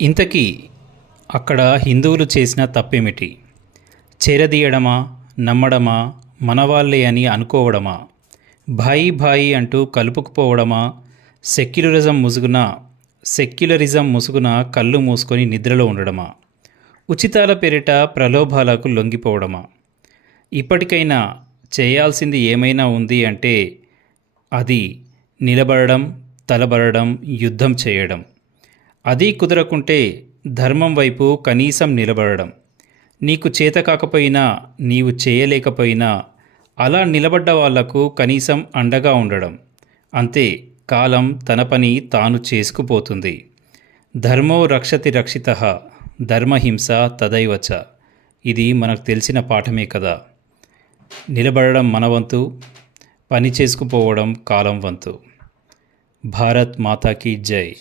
ఇంతకీ అక్కడ హిందువులు చేసిన తప్పేమిటి? చేరదీయడమా? నమ్మడమా? మనవాళ్ళే అని అనుకోవడమా? భాయి భాయి అంటూ కలుపుకుపోవడమా? సెక్యులరిజం ముసుగున సెక్యులరిజం ముసుగున కళ్ళు మూసుకొని నిద్రలో ఉండడమా? ఉచితాల పేరిట ప్రలోభాలకు లొంగిపోవడమా? ఇప్పటికైనా చేయాల్సింది ఏమైనా ఉంది అంటే అది నిలబడడం తలబడడం యుద్ధం చేయడం. అది కుదరకుంటే ధర్మం వైపు కనీసం నిలబడడం. నీకు చేత కాకపోయినా నీవు చేయలేకపోయినా అలా నిలబడ్డ వాళ్ళకు కనీసం అండగా ఉండడం. అంతే కాలం తన పని తాను చేసుకుపోతుంది. ధర్మో రక్షతి రక్షిత ధర్మహింస తదైవచ. ఇది మనకు తెలిసిన పాఠమే కదా. నిలబడడం మనవంతు పని చేసుకుపోవడం కాలం వంతు. భారత్ మాతాకి జై.